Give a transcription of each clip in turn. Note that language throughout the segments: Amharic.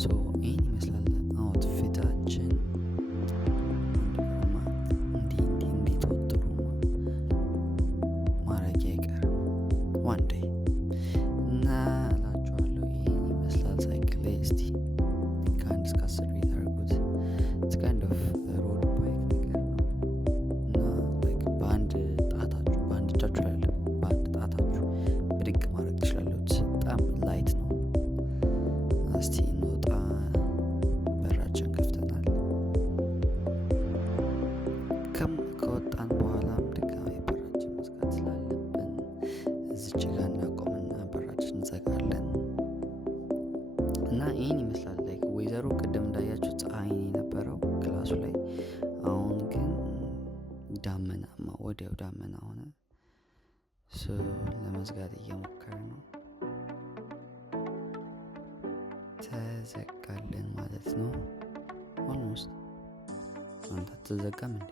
ይህን ይመስላል አውትፊታችን። እንዲህ ተወጥሮ ማድረግ አይቀርም ዋን ዴይ እና እላችኋለሁ። ይህን ይመስላል ሳይክል ላይ። እስቲ ከ1 እስከ 10 ቤት አድርጉት። kind of ሮድ ባይክ ነገር ነው እና በአንድ እጃችሁ ላይ በአንድ ጣታችሁ ብድግ ማድረግ ትችላላችሁ። በጣም ላይት ነው። እስቲ እንውጣ። በራችን ከፍተናል። ከወጣን በኋላም ድጋሚ በራችን መዝጋት ስላለብን እዚች ጋር እናቆምና በራችን እንዘጋለን እና ይህን ይመስላል። ወይዘሮ ቅድም እንዳያችሁ ፀሐይ የነበረው ክላሱ ላይ፣ አሁን ግን ዳመናማ፣ ወዲያው ዳመና ሆነ። ለመዝጋት እየሞከረ ነው። ተዘጋልን ማለት ነው። ኦልሞስት አንተ ተዘጋም እንዴ?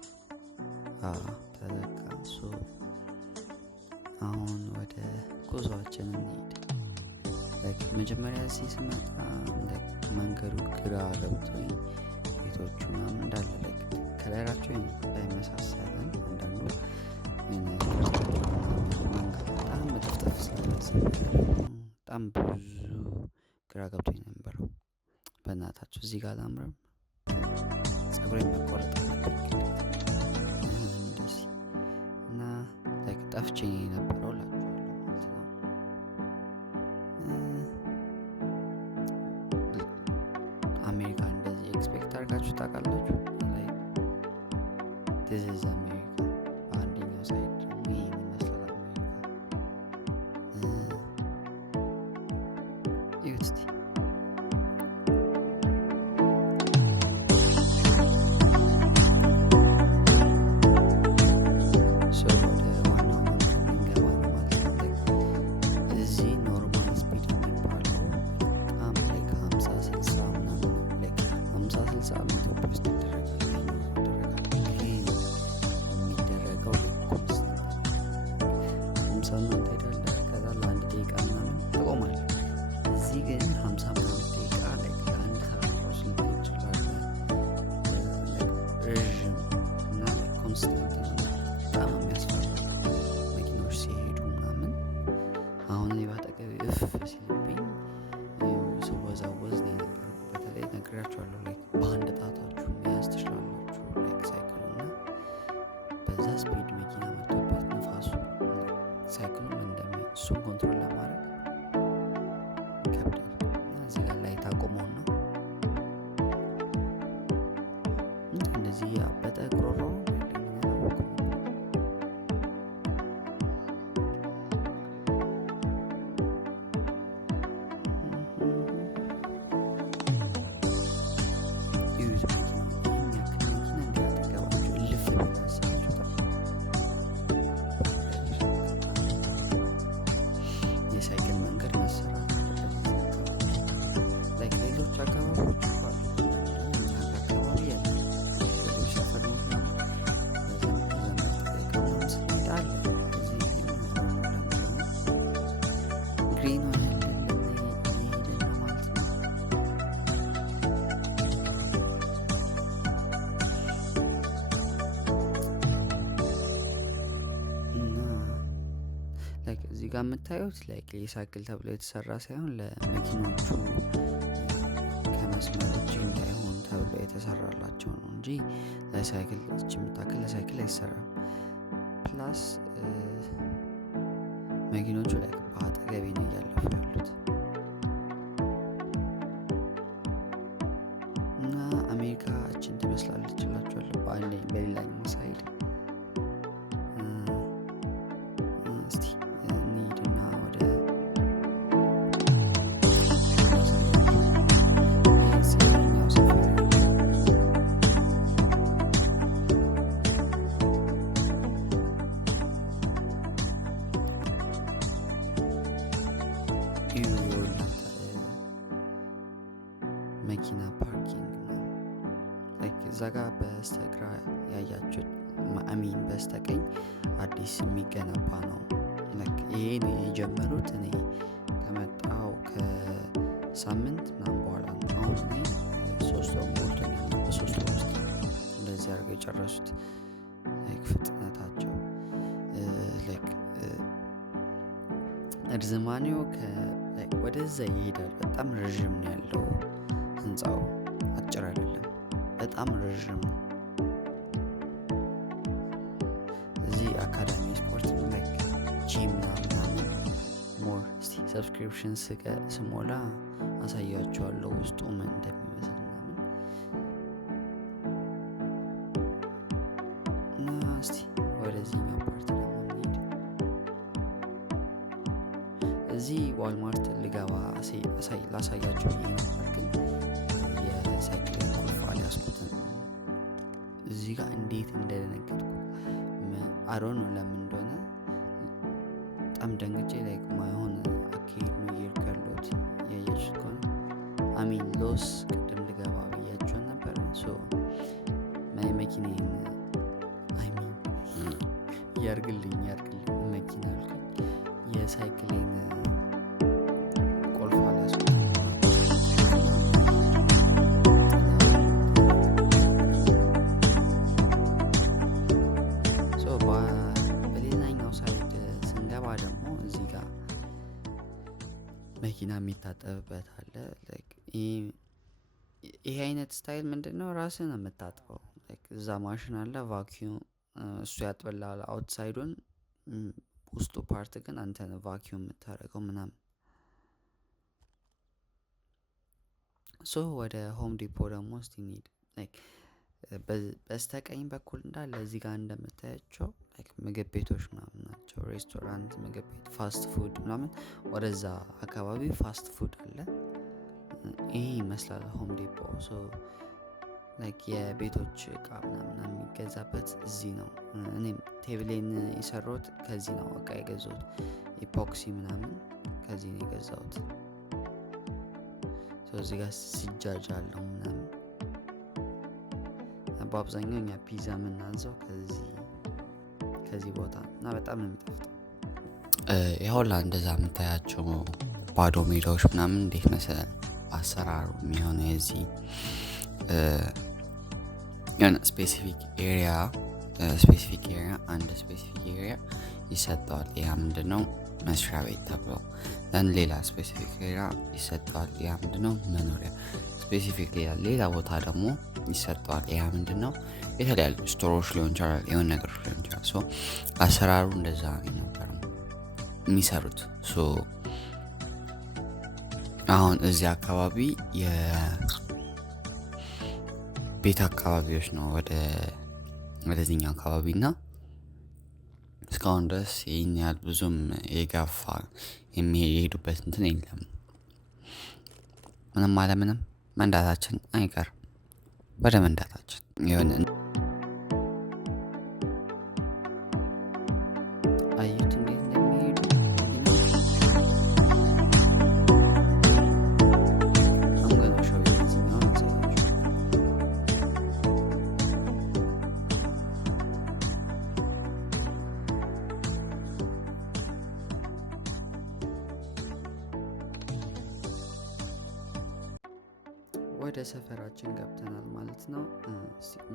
ተዘጋ። አሁን ወደ ጉዟችን እንሄድ። መጀመሪያ እዚህ ስመጣ መንገዱ ግራ ገብቶኝ ቤቶቹ ምናምን እንዳለ ከለራቸው ባይመሳሰልን አንዳንዱ በጣም መጠፍጠፍ በጣም ብዙ ግራ ገብቶኝ ነበረው። በእናታችሁ እዚህ ጋር አላምርም? ጸጉሬን መቆረጥ እንደዚህ እና ጠፍቼ ነበረው ላችኋለሁ ማለት ነው። አሜሪካ እንደዚህ ኤክስፔክት አድርጋችሁ ታውቃላችሁ? this is አሜሪካ። በአንደኛው ሳይድ ደግሞ ይህን ይመስላል አሜሪካ። ይሁት እስቲ ወደ ዋናው መንገድ ልንገባ ነው ማለት ነው። እዚህ ኖርማል ስፒድ የሚባለው በጣም 50-60 ምናምን 50-60 ኢትዮጵያ ውስጥ ትሄዳለህ። ከዛ ለአንድ ደቂቃ ምናምን ትቆማለህ። እዚህ ግን 50 ምናምን ደቂቃ ለአንድ ተራራዎች ልታይ ይችላል። ረዥም እና ኮንስታንት በጣም የሚያስፈራ መኪናዎች ሲሄዱ ምናምን። አሁን እኔ ባጠገቤ እፍ ሲልብኝ ስወዛወዝ ነው የነበረው። በተለይ ነግሬያቸዋለሁ፣ በአንድ ጣታችሁ መያዝ ትችላላችሁ ሳይክሉ እና በዛ ስፒድ መኪና መጥቶበት ነፋሱ ሳይክሉም እሱን ኮንትሮል ለማድረግ ይከብዳል እና እዚህ ጋር ላይ ታቆመው ነው እንደዚህ ያበጠ ጉሮሮ የሳይክል መንገድ መሰራት ሌሎች አካባቢዎች አካባቢ ያለ ሰፈር ስትሄድ አለ ግሪን ሆነ ሄደን ማለት ነው። እዚህ ጋር የምታዩት የሳይክል ተብሎ የተሰራ ሳይሆን ለመኪኖቹ ከመስመር ውጭ እንዳይሆን ተብሎ የተሰራላቸው ነው እንጂ ለሳይክል የምታክል ለሳይክል አይሰራም። ፕላስ መኪኖቹ በአጠገቤ ነው እያለፉ ያሉት እና አሜሪካችን ትመስላለች እላችኋለሁ። በሌላኛው ሳይድ መኪና ፓርኪንግ ነው። እዛ ጋር በስተግራ ያያችሁት አሚን በስተቀኝ አዲስ የሚገነባ ነው። ይሄን የጀመሩት እኔ ከመጣው ከሳምንት ምናምን በኋላ ነው። አሁን 3 ወር ሞልቶኛል። በ3 ወር ውስጥ እንደዚህ አድርገው የጨረሱት ፍጥነታቸው እርዝማኔው ወደዛ ይሄዳል። በጣም ረዥም ነው ያለው ህንፃው፣ አጭር አይደለም፣ በጣም ረዥም ነው። እዚህ አካዳሚ ስፖርት ጂም ምናምን ሞር እስቲ ሰብስክሪፕሽን ስሞላ አሳያችኋለሁ ውስጡ ምን እንደሚመስል ምናምን እና እስቲ ወደዚህኛው ፓርት ደግሞ እንሂድ። እዚህ ዋልማርት ልገባ ላሳያችሁ ብዬ ነበር፣ ግን የሳይክል ቁልፍ አልያዝኩትም። እዚህ ጋር እንዴት እንደደነገጥኩ አሮን ነው ለምን እንደሆነ በጣም ደንግጬ ማይሆን አካሄድ ነው እየሄድኩ ያለሁት። እያያችሁ ከሆነ አሚን ሎስ ቅድም ልገባ ብያችሁ ነበረ። መኪናዬን አይሚን ያርግልኝ መኪና አልኩኝ። የሳይክሌን ቁልፍ አልያዝኩትም። በሌላኛው ሳይድ ስንገባ ደግሞ እዚህ ጋር መኪና የሚታጠብበት አለ። ይሄ አይነት ስታይል ምንድነው? ራስን የምታጥበው እዛ ማሽን አለ፣ ቫኪዩም እሱ ያጥብላል አውትሳይዱን፣ ውስጡ ፓርት ግን አንተ ነው ቫኪዩም የምታደርገው ምናምን። ወደ ሆም ዲፖ ደግሞ እስቲ እንሂድ። በስተቀኝ በኩል እንዳለ እዚህ ጋር እንደምታያቸው ምግብ ቤቶች ምናምን ናቸው። ሬስቶራንት፣ ምግብ ቤት፣ ፋስት ፉድ ምናምን። ወደዛ አካባቢ ፋስት ፉድ አለ። ይህ ይመስላል ሆም ዲፖ። የቤቶች እቃ ምናምን የሚገዛበት እዚህ ነው። እኔም ቴብሌን የሰራሁት ከዚህ ነው። እቃ የገዛሁት ኢፖክሲ ምናምን ከዚህ ነው የገዛሁት። እዚህ ጋር ሲጃጅ አለው ምናምን። በአብዛኛው እኛ ፒዛ የምናዘው ከዚህ ቦታ እና በጣም ነው የሚጣፍጠው። ይኸውላ እንደዛ የምታያቸው ባዶ ሜዳዎች ምናምን እንዴት መሰለህ አሰራሩ የሚሆነው የዚህ የሆነ ስፔሲፊክ ኤሪያ አንድ ስፔሲፊክ ኤሪያ ይሰጠዋል። ያ ምንድነው? መስሪያ ቤት ተብሎ ሌላ ስፔሲፊክ ኤሪያ ይሰጠዋል። ያ ምንድነው? መኖሪያ ስፔሲፊክ ሌላ ቦታ ደግሞ ይሰጠዋል። ያ ምንድነው? የተለያዩ ስቶሮች ሊሆን ይችላል፣ የሆነ ነገሮች ሊሆን ይችላል። አሰራሩ እንደዛ ነበር የሚሰሩት። አሁን እዚህ አካባቢ የቤት አካባቢዎች ነው ወደዚህኛው አካባቢ እና እስካሁን ድረስ ይህን ያህል ብዙም የጋፋ የሄዱበት እንትን የለም። ምንም አለምንም መንዳታችን አይቀርም። ወደ መንዳታችን የሆነ አዩት እንዴት እንደሚሄዱ። አምገናሻው የዚህኛውን አሳያችሁ። ወደ ሰፈራችን ገብተናል ማለት ነው።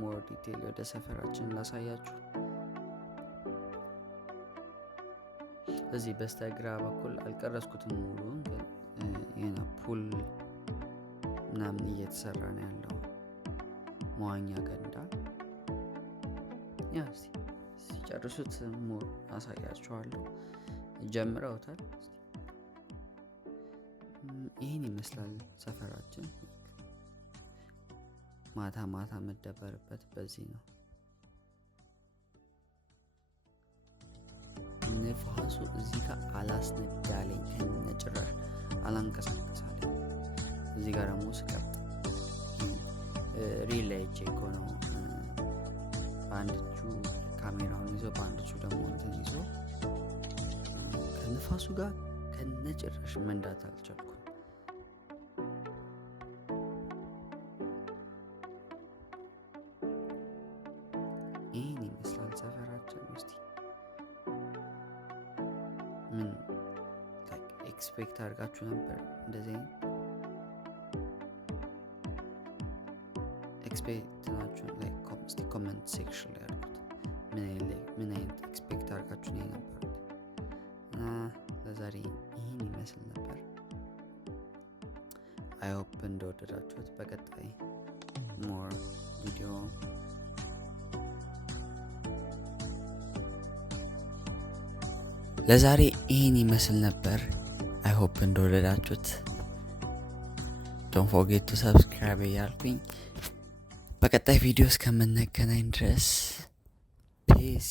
ሞር ዲቴል ወደ ሰፈራችን ላሳያችሁ። እዚህ በስተግራ በኩል አልቀረስኩትም ሙሉን፣ ግን የሆነ ፑል ምናምን እየተሰራ ነው ያለው፣ መዋኛ ገንዳ። ያ ሲጨርሱት ሞር አሳያችኋለሁ። ጀምረውታል። ይህን ይመስላል ሰፈራችን። ማታ ማታ መደበርበት በዚህ ነው። ንፋሱ እዚህ ጋር አላስነዳለኝ፣ ከነጭራሽ አላንቀሳቀሳለኝ። እዚህ ጋር ደግሞ ስቀብጥ ሪል ላይ ቼክ ነው። በአንድ እጁ ካሜራውን ይዞ በአንድ እጁ ደግሞ እንትን ይዞ ከንፋሱ ጋር ከነጭራሽ መንዳት አልቻልኩም። ይህን ይመስላል ሰፈራችን። ውስጥ ምን ኤክስፔክት አድርጋችሁ ነበር እንደዚህ አይነት? ኤክስፔክትናችሁን ላይ ኮመንት ሴክሽን ላይ አድርጉት። ምን አይነት ኤክስፔክት አድርጋችሁ ነው የነበሩት? እና ለዛሬ ይህን ይመስል ነበር። አይ ሆፕ እንደወደዳችሁት። በቀጣይ ሞር ቪዲዮ ለዛሬ ይህን ይመስል ነበር። አይ ሆፕ እንደወደዳችሁት። ዶንት ፎርጌት ቱ ሰብስክራይብ እያልኩኝ በቀጣይ ቪዲዮ እስከምንገናኝ ድረስ ፒስ።